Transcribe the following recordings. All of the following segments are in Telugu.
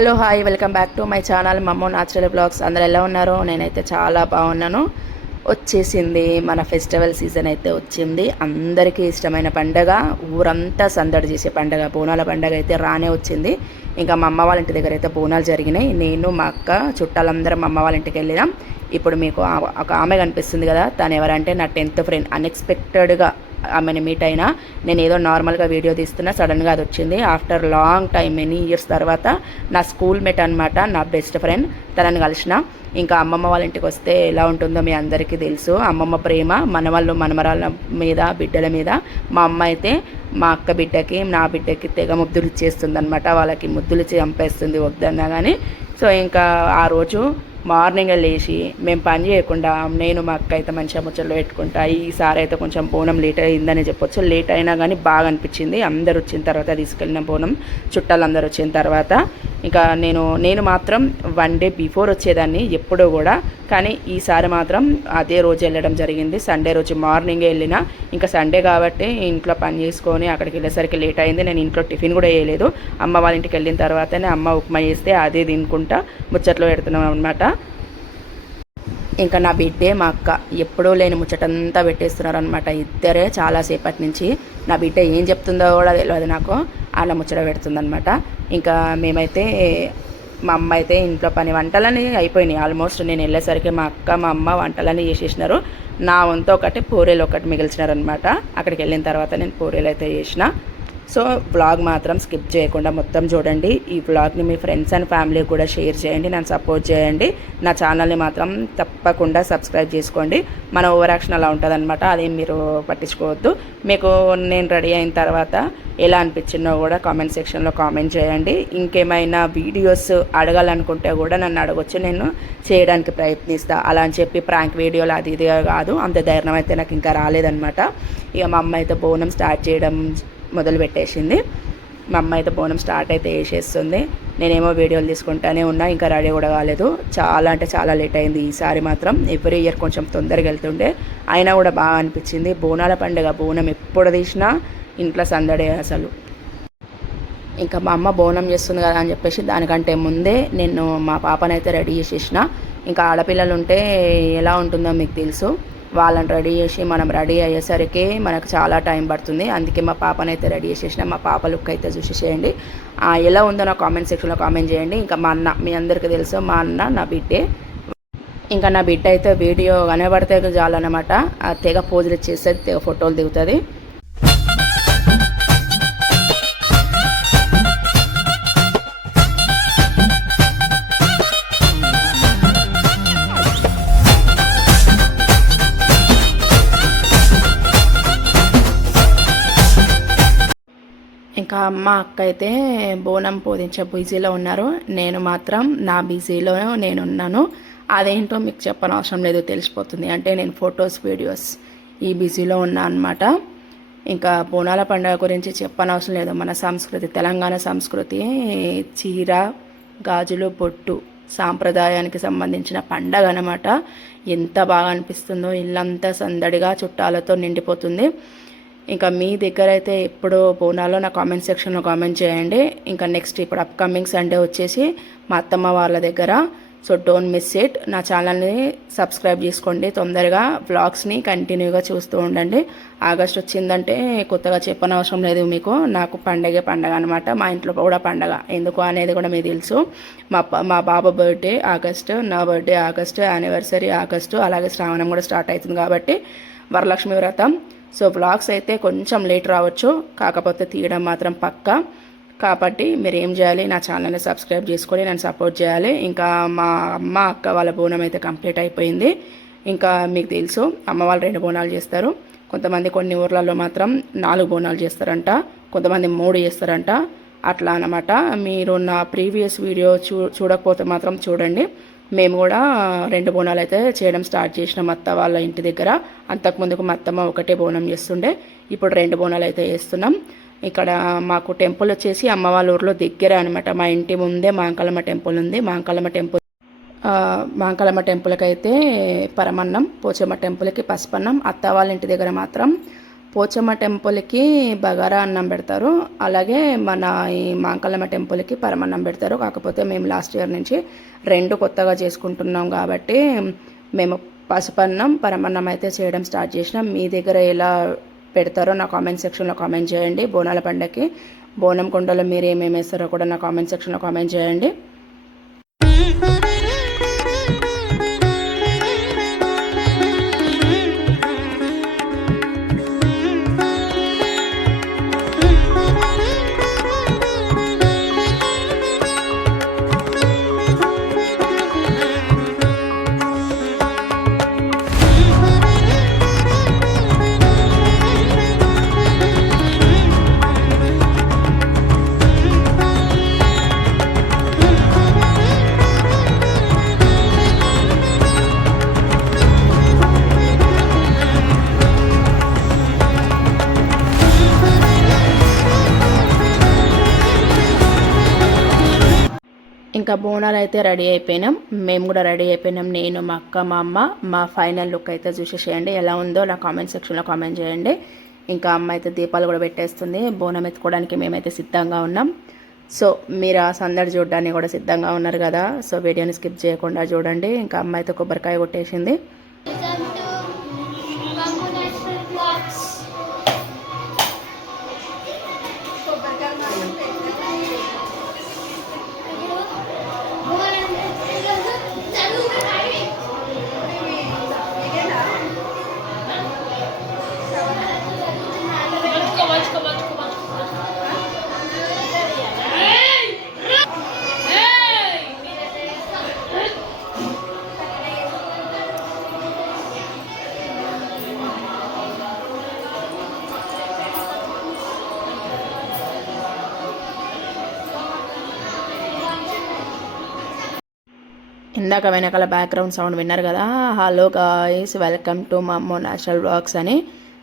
Hello hi welcome back to my channel మమ్మో న్యాచురల్ బ్లాగ్స్. అందరు ఎలా ఉన్నారు? నేనైతే చాలా బాగున్నాను. వచ్చేసింది మన ఫెస్టివల్ సీజన్ అయితే వచ్చింది. అందరికీ ఇష్టమైన పండగ, ఊరంతా సందడి చేసే పండగ, బోనాల పండగ అయితే రానే వచ్చింది. ఇంకా మా అమ్మ వాళ్ళ ఇంటి దగ్గర అయితే బోనాలు జరిగినాయి. నేను మా అక్క చుట్టాలందరం మా అమ్మ వాళ్ళ ఇంటికి వెళ్ళినాం. ఇప్పుడు మీకు ఒక ఆమె కనిపిస్తుంది కదా, తను ఎవరంటే నా 10th ఫ్రెండ్. అన్ఎక్స్పెక్టెడ్గా ఆమెను మీట్ అయినా. నేను ఏదో నార్మల్గా వీడియో తీస్తున్నా, సడన్గా అది వచ్చింది. After long time, many years తర్వాత నా స్కూల్ మేట్ అనమాట, నా బెస్ట్ ఫ్రెండ్. తనని కలిసిన. ఇంకా అమ్మమ్మ వాళ్ళ ఇంటికి వస్తే ఎలా ఉంటుందో మీ అందరికీ తెలుసు. అమ్మమ్మ ప్రేమ మనవాళ్ళు మనమరాళ్ళ మీద, బిడ్డల మీద. మా అమ్మ అయితే మా అక్క బిడ్డకి, నా బిడ్డకి తెగ ముద్దులు ఇచ్చేస్తుంది అనమాట. వాళ్ళకి ముద్దులు ఇచ్చి చంపేస్తుంది వద్దన్నా కానీ. సో ఇంకా ఆ రోజు మార్నింగ్ లేచి మేము పని చేయకుండా నేను మా అక్క అయితే మంచిగా ముచ్చట్లు పెట్టుకుంటా. ఈసారి అయితే కొంచెం బోనం లేట్ అయిందని చెప్పొచ్చు. లేట్ అయినా కానీ బాగా అనిపించింది. అందరు వచ్చిన తర్వాత తీసుకెళ్ళిన బోనం, చుట్టాలు అందరు వచ్చిన తర్వాత. ఇంకా నేను మాత్రం 1 డే బిఫోర్ వచ్చేదాన్ని ఎప్పుడూ కూడా, కానీ ఈసారి మాత్రం అదే రోజు వెళ్ళడం జరిగింది. సండే రోజు మార్నింగే వెళ్ళిన. ఇంకా సండే కాబట్టి ఇంట్లో పని చేసుకొని అక్కడికి వెళ్ళేసరికి లేట్ అయింది. నేను ఇంట్లో టిఫిన్ కూడా వేయలేదు. అమ్మ వాళ్ళ ఇంటికి వెళ్ళిన తర్వాతనే అమ్మ ఉప్మా చేస్తే అదే తినుకుంటా ముచ్చట్లో పెడుతున్నాం అనమాట. ఇంకా నా బిడ్డే మా అక్క ఎప్పుడూ లేని ముచ్చటంతా పెట్టేస్తున్నారు అనమాట. ఇద్దరే చాలాసేపటి నుంచి. నా బిడ్డ ఏం చెప్తుందో కూడా తెలియదు నాకు, అలా ముచ్చట పెడుతుందనమాట. ఇంకా మేమైతే మా అమ్మ అయితే ఇంట్లో పని వంటలని అయిపోయినాయి ఆల్మోస్ట్. నేను వెళ్ళేసరికి మా అక్క మా అమ్మ వంటలని చేసేసినారు. నా వంతు ఒకటి పూరీలు ఒకటి మిగిల్చినారనమాట. అక్కడికి వెళ్ళిన తర్వాత నేను పూరీలు అయితే చేసిన. సో వ్లాగ్ మాత్రం స్కిప్ చేయకుండా మొత్తం చూడండి. ఈ వ్లాగ్ని మీ ఫ్రెండ్స్ అండ్ ఫ్యామిలీకి కూడా షేర్ చేయండి, నన్ను సపోర్ట్ చేయండి. నా ఛానల్ని మాత్రం తప్పకుండా సబ్స్క్రైబ్ చేసుకోండి. మన ఓవర్ యాక్షన్ అలా ఉంటుందన్నమాట, అదేం మీరు పట్టించుకోవద్దు. మీకు నేను రెడీ అయిన తర్వాత ఎలా అనిపించిందో కూడా కామెంట్ సెక్షన్లో కామెంట్ చేయండి. ఇంకేమైనా వీడియోస్ అడగాలనుకుంటే కూడా నన్ను అడగొచ్చు, నేను చేయడానికి ప్రయత్నిస్తాను. అలా అని చెప్పి ప్రాంక్ వీడియోలు అది ఇదిగా కాదు, అంత ధైర్యం అయితే నాకు ఇంకా రాలేదన్నమాట. ఇక మా అమ్మ అయితే బోనం స్టార్ట్ చేయడం మొదలు పెట్టేసింది. మా అమ్మ అయితే బోనం స్టార్ట్ అయితే వేసేస్తుంది. నేనేమో వీడియోలు తీసుకుంటానే ఉన్నా, ఇంకా రెడీ కూడా కాలేదు. చాలా అంటే చాలా లేట్ అయింది ఈసారి మాత్రం. ఎవ్రీ ఇయర్ కొంచెం తొందరగా వెళ్తుండే, అయినా కూడా బాగా అనిపించింది. బోనాల పండుగ, బోనం ఎప్పుడు తీసినా ఇంట్లో సందడే అసలు. ఇంకా మా అమ్మ బోనం చేస్తుంది కదా అని చెప్పేసి దానికంటే ముందే నేను మా పాపనైతే రెడీ చేసేసిన. ఇంకా ఆడపిల్లలు ఉంటే ఎలా ఉంటుందో మీకు తెలుసు. వాళ్ళని రెడీ చేసి మనం రెడీ అయ్యేసరికి మనకు చాలా టైం పడుతుంది. అందుకే మా పాపనైతే రెడీ చేసేసిన. మా పాప లుక్ అయితే చూసేసేయండి. ఎలా ఉందో నా కామెంట్ సెక్షన్లో కామెంట్ చేయండి. ఇంకా మా అన్న, మీ అందరికీ తెలుసు, మా అన్న నా బిడ్డే. ఇంకా నా బిడ్డ అయితే వీడియో కనబడితే చాలన్నమాట, తెగ పోజులు ఇచ్చేస్తుంది, తెగ ఫోటోలు దిగుతుంది. ఇంకా అమ్మ అక్క అయితే బోనం పూజించే బిజీలో ఉన్నారు. నేను మాత్రం నా బిజీలో నేనున్నాను. అదేంటో మీకు చెప్పనవసరం లేదు, తెలిసిపోతుంది. అంటే నేను ఫొటోస్, వీడియోస్ ఈ బిజీలో ఉన్నా అనమాట. ఇంకా బోనాల పండుగ గురించి చెప్పనవసరం లేదు. మన సంస్కృతి, తెలంగాణ సంస్కృతి, చీర, గాజులు, బొట్టు, సాంప్రదాయానికి సంబంధించిన పండగ అనమాట. ఎంత బాగా అనిపిస్తుందో, ఇల్లంతా సందడిగా చుట్టాలతో నిండిపోతుంది. ఇంకా మీ దగ్గర అయితే ఎప్పుడు బోనాలో నా కామెంట్ సెక్షన్లో కామెంట్ చేయండి. ఇంకా నెక్స్ట్ ఇప్పుడు అప్కమింగ్ సండే వచ్చేసి మా అత్తమ్మ వాళ్ళ దగ్గర. So don't miss it. నా ఛానల్ని సబ్స్క్రైబ్ చేసుకోండి. తొందరగా వ్లాగ్స్ని కంటిన్యూగా చూస్తూ ఉండండి. ఆగస్ట్ వచ్చిందంటే కొత్తగా చెప్పనవసరం లేదు మీకు, నాకు పండగ అనమాట. మా ఇంట్లో కూడా పండగ, ఎందుకు అనేది కూడా మీకు తెలుసు. మా బాబా బర్త్డే ఆగస్టు, నా బర్త్డే ఆగస్టు, యానివర్సరీ ఆగస్టు, అలాగే శ్రావణం కూడా స్టార్ట్ అవుతుంది కాబట్టి వరలక్ష్మి వ్రతం. సో వ్లాగ్స్ అయితే కొంచెం లేట్ రావచ్చు, కాకపోతే తీయడం మాత్రం పక్కా. కాబట్టి మీరు ఏం చేయాలి, నా ఛానల్ని సబ్స్క్రైబ్ చేసుకొని నన్ను సపోర్ట్ చేయాలి. ఇంకా మా అమ్మ అక్క వాళ్ళ బోనం అయితే కంప్లీట్ అయిపోయింది. ఇంకా మీకు తెలుసు అమ్మ వాళ్ళు 2 బోనాలు చేస్తారు. కొంతమంది కొన్ని ఊర్లలో మాత్రం 4 బోనాలు చేస్తారంట, కొంతమంది 3 చేస్తారంట. అట్లా అన్నమాట. మీరు నా ప్రీవియస్ వీడియో చూడకపోతే మాత్రం చూడండి. మేము కూడా 2 బోనాలు అయితే చేయడం స్టార్ట్ చేసినాం అత్త వాళ్ళ ఇంటి దగ్గర. అంతకుముందుకు మా అత్తమ్మ ఒకటే బోనం చేస్తుండే, ఇప్పుడు 2 బోనాలు అయితే వేస్తున్నాం. ఇక్కడ మాకు టెంపుల్ వచ్చేసి అమ్మ వాళ్ళ ఊర్లో దగ్గరే అనమాట. మా ఇంటి ముందే మాంకాలమ్మ టెంపుల్ ఉంది. మాంకాలమ్మ టెంపుల్కి అయితే పరమన్నం, పోచమ్మ టెంపుల్కి పసుపన్నం. అత్త వాళ్ళ ఇంటి దగ్గర మాత్రం పోచమ్మ టెంపుల్కి బగారా అన్నం పెడతారు, అలాగే మన ఈ మాంకళ్ళమ్మ టెంపుల్కి పరమన్నం పెడతారు. కాకపోతే మేము లాస్ట్ ఇయర్ నుంచి రెండు కొత్తగా చేసుకుంటున్నాం కాబట్టి మేము పసుపన్నం పరమన్నం అయితే చేయడం స్టార్ట్ చేసినాం. మీ దగ్గర ఎలా పెడతారో నా కామెంట్ సెక్షన్లో కామెంట్ చేయండి. బోనాల పండగకి బోనం కొండలో మీరు ఏమేమి వేస్తారో కూడా నా కామెంట్ సెక్షన్లో కామెంట్ చేయండి. ఇంకా బోనాలు అయితే రెడీ అయిపోయినాం, మేము కూడా రెడీ అయిపోయినాం. నేను, మా అక్క, మా అమ్మ. మా ఫైనల్ లుక్ అయితే చూసేసేయండి, ఎలా ఉందో నా కామెంట్ సెక్షన్లో కామెంట్ చేయండి. ఇంకా అమ్మ అయితే దీపాలు కూడా పెట్టేస్తుంది. బోనం ఎత్తుకోవడానికి మేమైతే సిద్ధంగా ఉన్నాం. సో మీరు ఆ సందడి చూడడానికి కూడా సిద్ధంగా ఉన్నారు కదా, సో వీడియోని స్కిప్ చేయకుండా చూడండి. ఇంకా అమ్మ అయితే కొబ్బరికాయ కొట్టేసింది. ఇందాక వెనకాల బ్యాక్గ్రౌండ్ సౌండ్ విన్నారు కదా, హలో గాయ్స్ వెల్కమ్ టు మమ్మో నేచురల్ వ్లాగ్స్ అని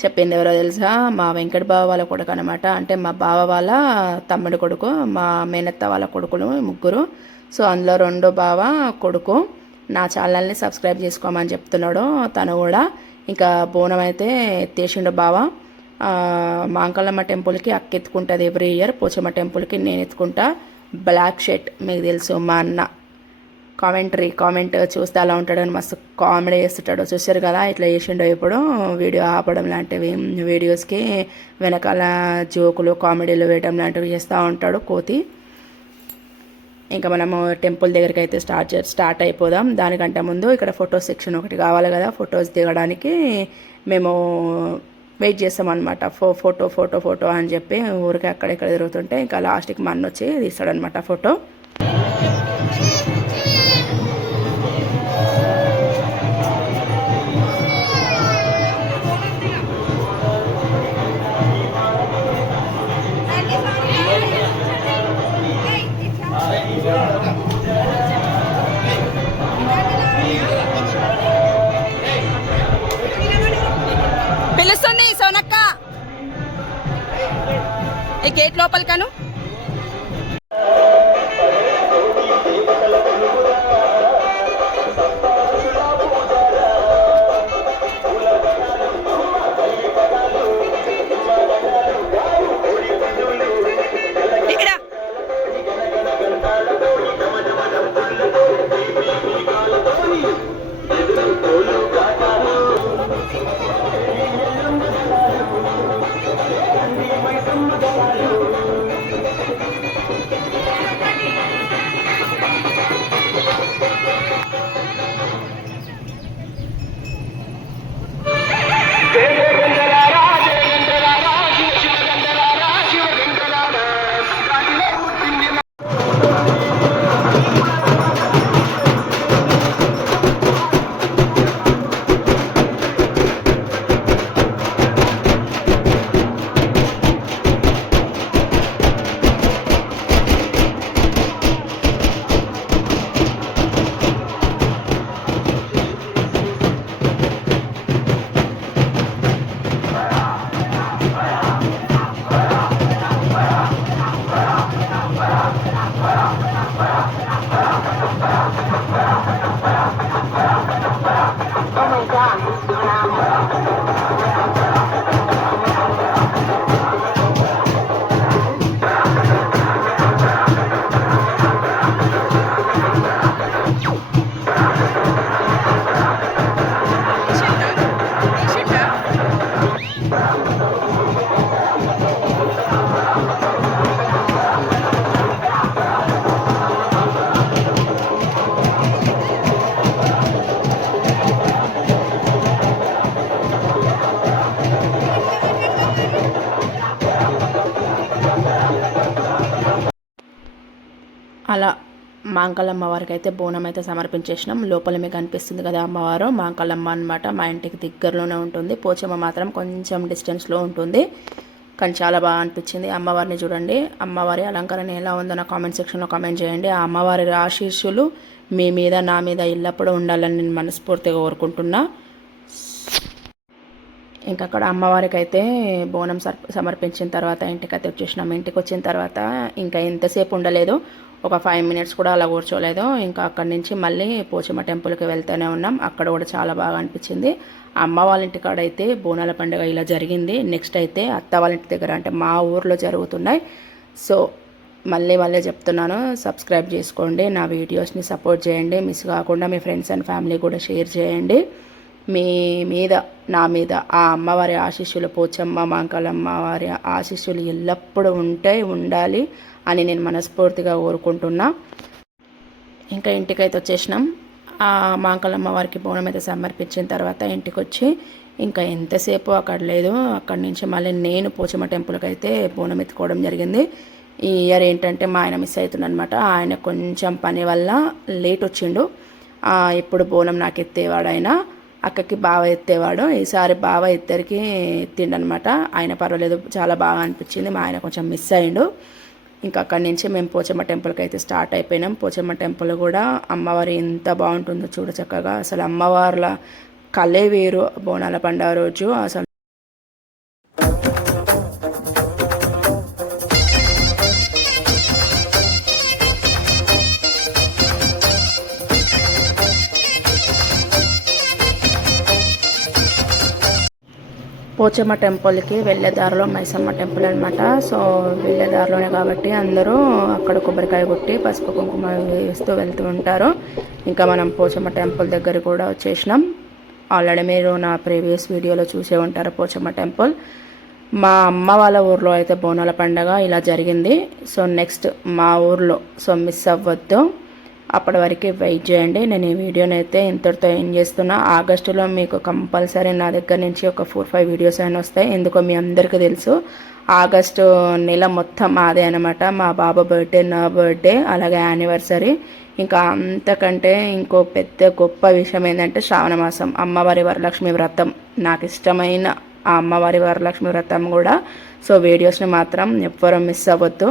చెప్పింది ఎవరో తెలుసా, మా వెంకట బావ వాళ్ళ కొడుకు అనమాట. అంటే మా బావ వాళ్ళ తమ్ముడు కొడుకు, మా మేనత్త వాళ్ళ కొడుకులు ముగ్గురు. సో అందులో రెండో బావ కొడుకు నా ఛానల్ని సబ్స్క్రైబ్ చేసుకోమని చెప్తున్నాడు తను కూడా. ఇంకా బోనం అయితే ఎత్తేసిండు బావ. మాంకళ్ళమ్మ టెంపుల్కి అక్క ఎత్తుకుంటుంది ఎవ్రీ ఇయర్, పోచమ్మ టెంపుల్కి నేను ఎత్తుకుంటా. బ్లాక్ షర్ట్ మీకు తెలుసు మా అన్న. కామెంట్ చూస్తే అలా ఉంటాడని మస్తు కామెడీ చేస్తుంటాడు, చూసారు కదా ఇట్లా చేసిండో. ఇప్పుడు వీడియో ఆపడం లాంటివి, వీడియోస్కి వెనకాల జోకులు కామెడీలు వేయడం లాంటివి చేస్తూ ఉంటాడు కోతి. ఇంకా మనము టెంపుల్ దగ్గరికి అయితే స్టార్ట్ అయిపోదాం. దానికంటే ముందు ఇక్కడ ఫొటో సెక్షన్ ఒకటి కావాలి కదా, ఫొటోస్ దిగడానికి మేము వెయిట్ చేస్తాం అనమాట. ఫోటో అని చెప్పి ఊరికి అక్కడెక్కడ తిరుగుతుంటే ఇంకా లాస్ట్కి మా అన్న వచ్చి తీస్తాడనమాట ఫోటో. పిలుస్తుంది సోనక్క, ఈ గేట్ లోపల కాను. అలా మాంకాళ అమ్మవారికి అయితే బోనం అయితే సమర్పించేసినాం. లోపల మీకు కనిపిస్తుంది కదా అమ్మవారు, మాంకాళమ్మ అనమాట. మా ఇంటికి దగ్గరలోనే ఉంటుంది. పోచమ్మ మాత్రం కొంచెం డిస్టెన్స్లో ఉంటుంది. కానీ చాలా బాగా అనిపించింది. అమ్మవారిని చూడండి, అమ్మవారి అలంకరణ ఎలా ఉందో నా కామెంట్ సెక్షన్లో కామెంట్ చేయండి. ఆ అమ్మవారి ఆశీస్సులు మీ మీద నా మీద ఎల్లప్పుడూ ఉండాలని నేను మనస్ఫూర్తిగా కోరుకుంటున్నా. ఇంకా అక్కడ అమ్మవారికి అయితే బోనం సమర్పించిన తర్వాత ఇంటికైతే వచ్చేసినాం. ఇంటికి వచ్చిన తర్వాత ఇంకా ఎంతసేపు ఉండలేదు, ఒక 5 minutes కూడా అలా కూర్చోలేదు. ఇంకా అక్కడి నుంచి మళ్ళీ పోచమ్మ టెంపుల్కి వెళ్తూనే ఉన్నాం. అక్కడ కూడా చాలా బాగా అనిపించింది. అమ్మ వాళ్ళ ఇంటికాడ అయితే బోనాల పండుగ ఇలా జరిగింది. నెక్స్ట్ అయితే అత్త వాళ్ళ ఇంటి దగ్గర అంటే మా ఊర్లో జరుగుతున్నాయి. సో మళ్ళీ చెప్తున్నాను, సబ్స్క్రైబ్ చేసుకోండి, నా వీడియోస్ని సపోర్ట్ చేయండి, మిస్ కాకుండా మీ ఫ్రెండ్స్ అండ్ ఫ్యామిలీ కూడా షేర్ చేయండి. మీ మీద నా మీద ఆ అమ్మవారి ఆశీస్సులు, పోచమ్మ మాంకాళమ్మ వారి ఆశీస్సులు ఎల్లప్పుడూ ఉండాలి అని నేను మనస్ఫూర్తిగా కోరుకుంటున్నా. ఇంకా ఇంటికైతే వచ్చేసినాం. ఆ మాంకాళమ్మ వారికి బోనం అయితే సమర్పించిన తర్వాత ఇంటికి వచ్చి ఇంకా ఎంతసేపు అక్కడ లేదు. అక్కడి నుంచి మళ్ళీ నేను పోచమ్మ టెంపుల్కి అయితే బోనం ఎత్తుకోవడం జరిగింది. ఈ ఇయర్ ఏంటంటే మా ఆయన మిస్ అవుతుందనమాట. ఆయన కొంచెం పని వల్ల లేట్ వచ్చిండు. ఎప్పుడు బోనం నాకు ఎత్తేవాడు ఆయన, అక్కకి బావ ఎత్తేవాడు. ఈసారి బావ ఇద్దరికి ఎత్తిండనమాట. ఆయన పర్వాలేదు, చాలా బాగా అనిపించింది. మా ఆయన కొంచెం మిస్ అయ్యిండు. ఇంకా అక్కడి నుంచి మేము పోచమ్మ టెంపుల్కి అయితే స్టార్ట్ అయిపోయినాం. పోచమ్మ టెంపుల్ కూడా అమ్మవారి ఎంత బాగుంటుందో చూడ చక్కగా. అసలు అమ్మవార్ల కళే వేరు బోనాల పండుగ రోజు. అసలు పోచమ్మ టెంపుల్కి వెళ్ళే దారిలో మైసమ్మ టెంపుల్ అనమాట. సో వెళ్ళే దారిలోనే కాబట్టి అందరూ అక్కడ కొబ్బరికాయ కొట్టి పసుపు కుంకుమ వేస్తూ వెళ్తూ ఉంటారు. ఇంకా మనం పోచమ్మ టెంపుల్ దగ్గర కూడా వచ్చేసినాం. ఆల్రెడీ మీరు నా ప్రీవియస్ వీడియోలో చూసే ఉంటారు పోచమ్మ టెంపుల్. మా అమ్మ వాళ్ళ ఊర్లో అయితే బోనాల పండుగ ఇలా జరిగింది. సో నెక్స్ట్ మా ఊర్లో, సో మిస్ అవ్వద్దు, అప్పటి వరకు వెయిట్ చేయండి. నేను ఈ వీడియోని అయితే ఇంతటితో ఏం చేస్తున్నా. ఆగస్టులో మీకు కంపల్సరీ నా దగ్గర నుంచి ఒక 4-5 వీడియోస్ అయినా వస్తాయి. ఎందుకో మీ అందరికీ తెలుసు, ఆగస్టు నెల మొత్తం అదే అనమాట. మా బాబా బర్త్డే, నా బర్త్డే, అలాగే యానివర్సరీ. ఇంకా అంతకంటే ఇంకో పెద్ద గొప్ప విషయం ఏంటంటే శ్రావణ మాసం, అమ్మవారి వరలక్ష్మి వ్రతం. నాకు ఇష్టమైన ఆ అమ్మవారి వరలక్ష్మి వ్రతం కూడా. సో వీడియోస్ని మాత్రం ఎవ్వరూ మిస్ అవ్వద్దు.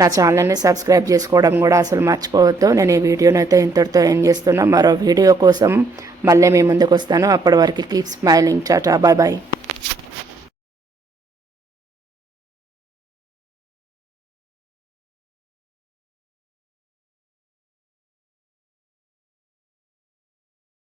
నా ఛానల్ని సబ్స్క్రైబ్ చేసుకోవడం కూడా అసలు మర్చిపోవద్దు. నేను ఈ వీడియోని అయితే ఇంతటితో ఏం చేస్తున్నా. మరో వీడియో కోసం మళ్ళీ మీ ముందుకు వస్తాను. అప్పటి వరకు keep smiling. Ta-ta, bye bye.